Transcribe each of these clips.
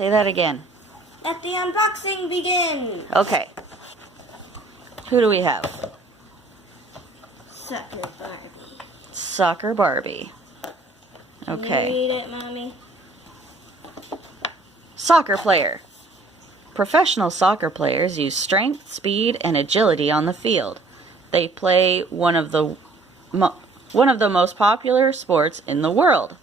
Say that again. Let the unboxing begin. Okay. Who do we have? Soccer Barbie. Soccer Barbie. Can Okay. you read it, Mommy? Soccer player. Professional soccer players use strength, speed, and agility on the field. They play one of the most popular sports in the world.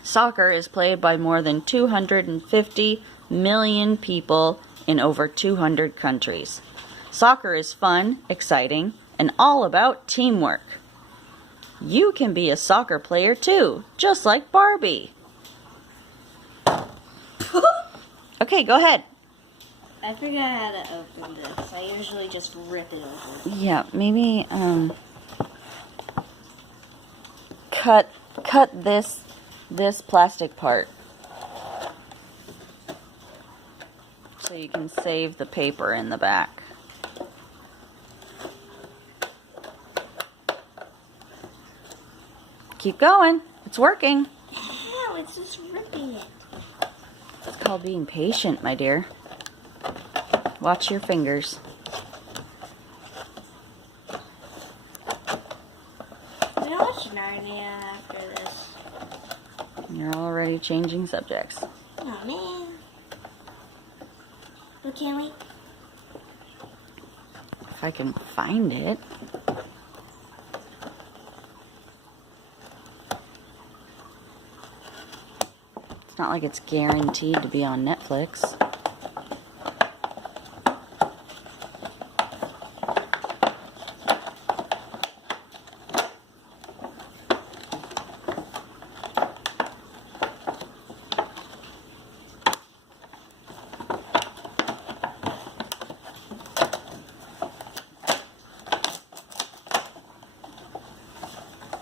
Soccer is played by more than 250 million people in over 200 countries. Soccer is fun, exciting, and all about teamwork. You can be a soccer player too, just like Barbie. Okay, go ahead. I forgot how to open this. I usually just rip it open. Yeah, maybe cut this plastic part so you can save the paper in the back. Keep going. It's working. No, it's just ripping it. It's called being patient, my dear. Watch your fingers. I'm gonna watch Narnia after this. You're already changing subjects. Oh man. But can we? If I can find it. It's not like it's guaranteed to be on Netflix.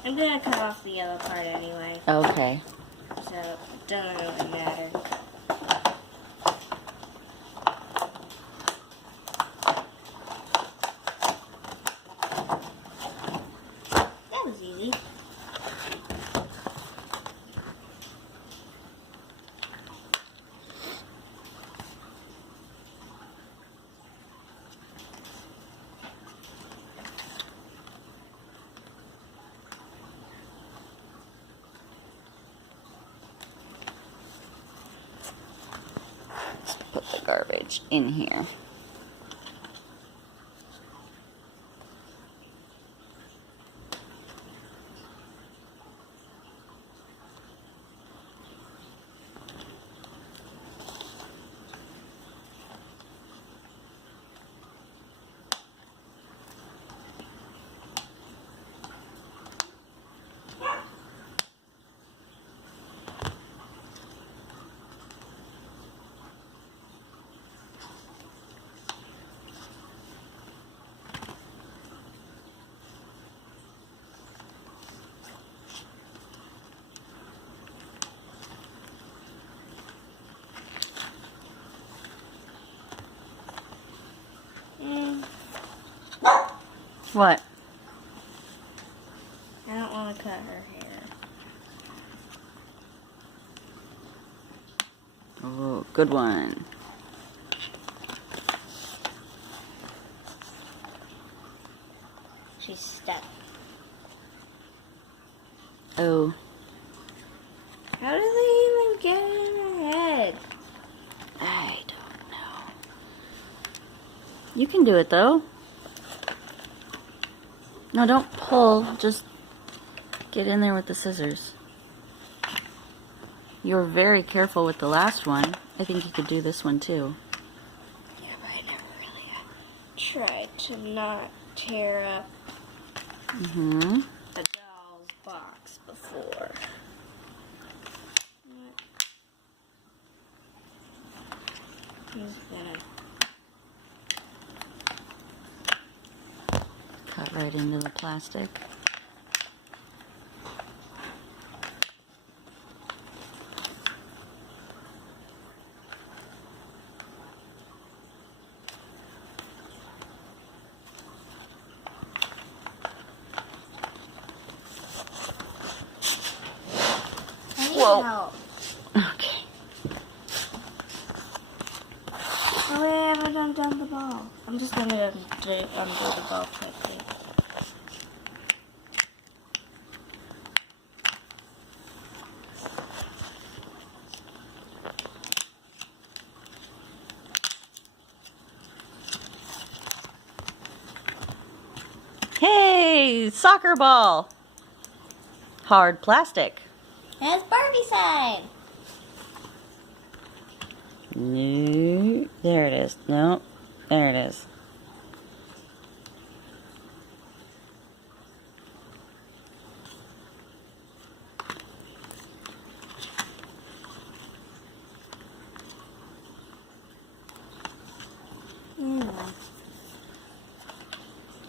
I'm gonna cut off the yellow part anyway, Okay. so it doesn't really matter. That was easy. Put the garbage in here. What? I don't want to cut her hair. Oh, good one. She's stuck. Oh. How do they even get it in her head? I don't know. You can do it though. No, don't pull. Just get in there with the scissors. You were very careful with the last one. I think you could do this one too. Yeah, but I never really tried to not tear up Mm-hmm. the doll's box before. He's gonna Cut right into the plastic. I need Whoa. help. Okay. haven't done the ball. I'm just going to undo the ball quickly. Hey, soccer ball. Hard plastic. That's Barbie side. No, there it is. No, there it is.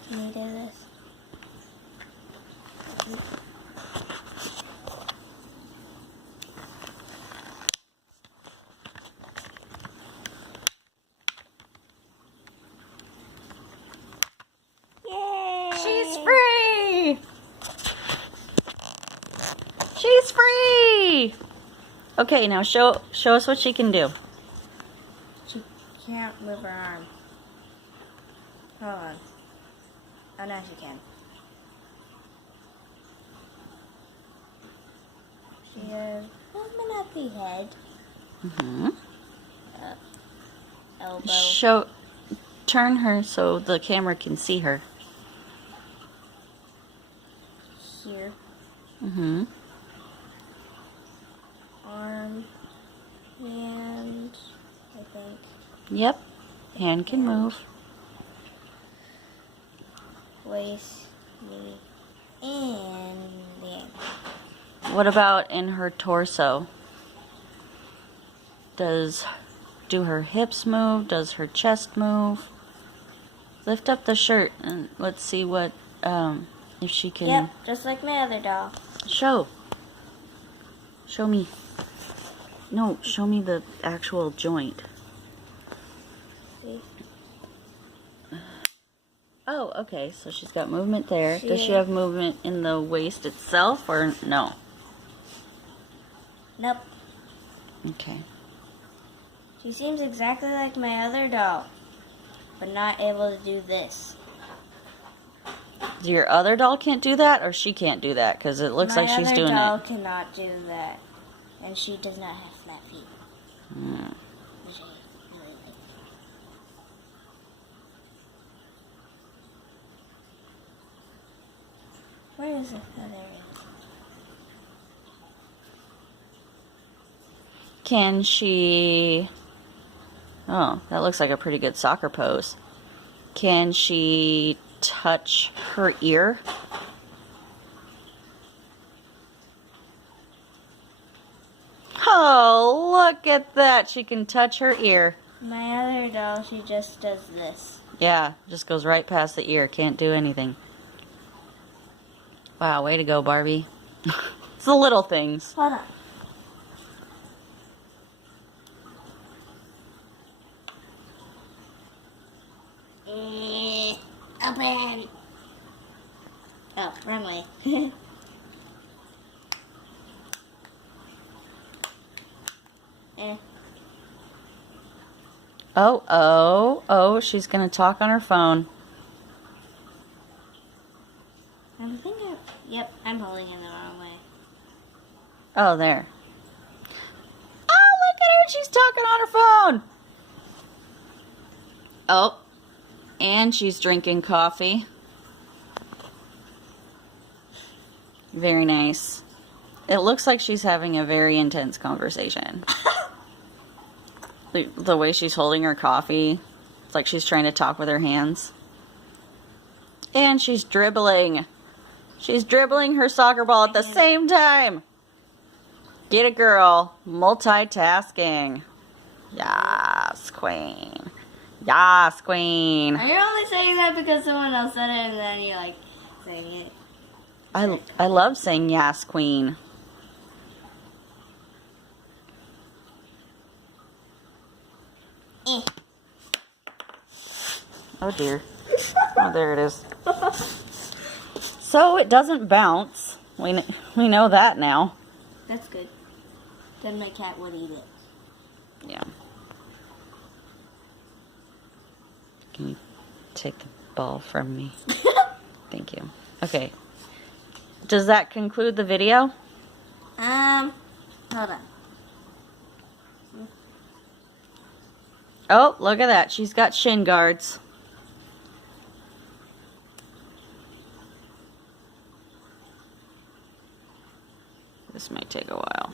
Can you do this? Yay! She's free! She's free! Okay, now show us what she can do. She can't move her arm. Hold on. Oh, now she can. She has movement at the head. Mm-hmm. Elbow. Turn her so the camera can see her. Here. Mm-hmm. Arm. Hand. I think. Yep. Hand can move. Waist. Knee. And the ankle. What about in her torso? Do her hips move? Does her chest move? Lift up the shirt and let's see what if she can. Yep, just like my other doll. Show me. No, show me the actual joint. See? Oh, okay. So she's got movement there. Does she have movement in the waist itself or no? Nope. Okay. She seems exactly like my other doll, but not able to do this. Your other doll can't do that, or she can't do that? Because it looks like she's doing My other doll it. cannot do that, and she does not have flat feet. Hmm. Which I really like. Where is it? Oh, there it is. Can she... Oh, that looks like a pretty good soccer pose. Can she touch her ear? Oh, look at that. She can touch her ear. My other doll, she just does this. Yeah, just goes right past the ear. Can't do anything. Wow, way to go, Barbie. It's the little things. Hold on. Open. Oh, wrong way. Oh, she's gonna talk on her phone. Yep, I'm holding it the wrong way. Oh, there. Oh, look at her. She's talking on her phone. Oh, and she's drinking coffee. Very nice. It looks like she's having a very intense conversation. The way she's holding her coffee, it's like she's trying to talk with her hands. And she's dribbling. She's dribbling her soccer ball at the same time. Get it, girl. Multitasking. Yes, queen. Yes, queen. Are you only saying that because someone else said it and then you're like saying it? I love saying yes, queen. Oh dear. Oh, there it is. So it doesn't bounce. We know that now. That's good. Then my cat would eat it. Yeah. Can you take the ball from me? Thank you. Okay. Does that conclude the video? Hold on. Oh, look at that. She's got shin guards. This might take a while.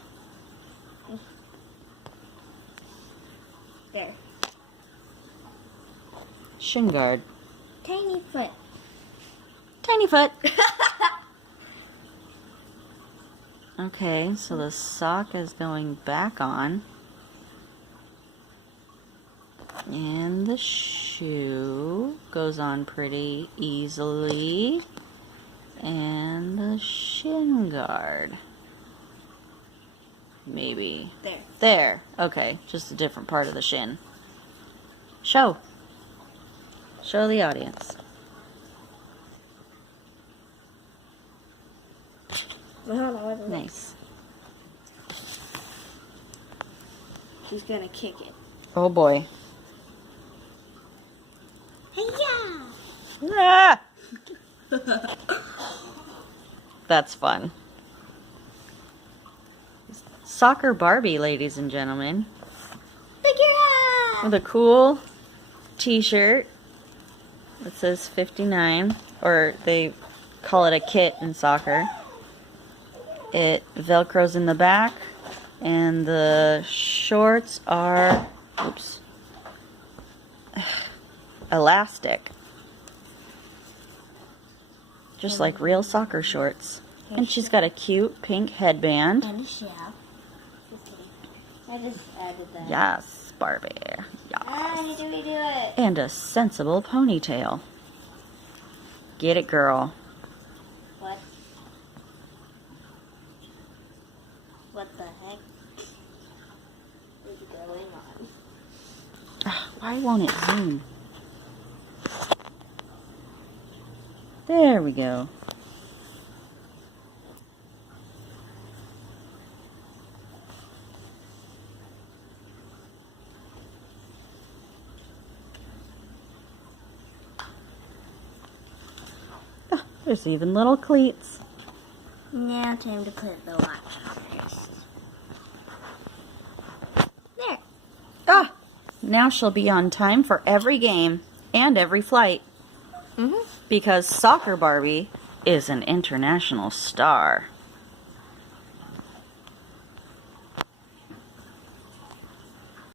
There. Shin guard. Tiny foot. Tiny foot. Okay, so the sock is going back on. And the shoe goes on pretty easily. And the shin guard. Maybe. There. There. Okay, just a different part of the shin. Show. Show the audience. Hold on, wait a minute. Nice. She's gonna kick it. Oh boy. Hey-ya! Ah! That's fun. Soccer Barbie, ladies and gentlemen. Figure out! With a cool t-shirt that says 59, or they call it a kit in soccer. It velcros in the back, and the shorts are, oops, elastic. Just like real soccer shorts. And she's got a cute pink headband. And a shell. I just added that. Yes, Barbie. Yes. How do we do it? And a sensible ponytail. Get it, girl. What? What the heck is going on? Why won't it zoom? There we go. There's even little cleats. Now time to put the watch on first. There. Now she'll be on time for every game and every flight. Mm-hmm. Because Soccer Barbie is an international star.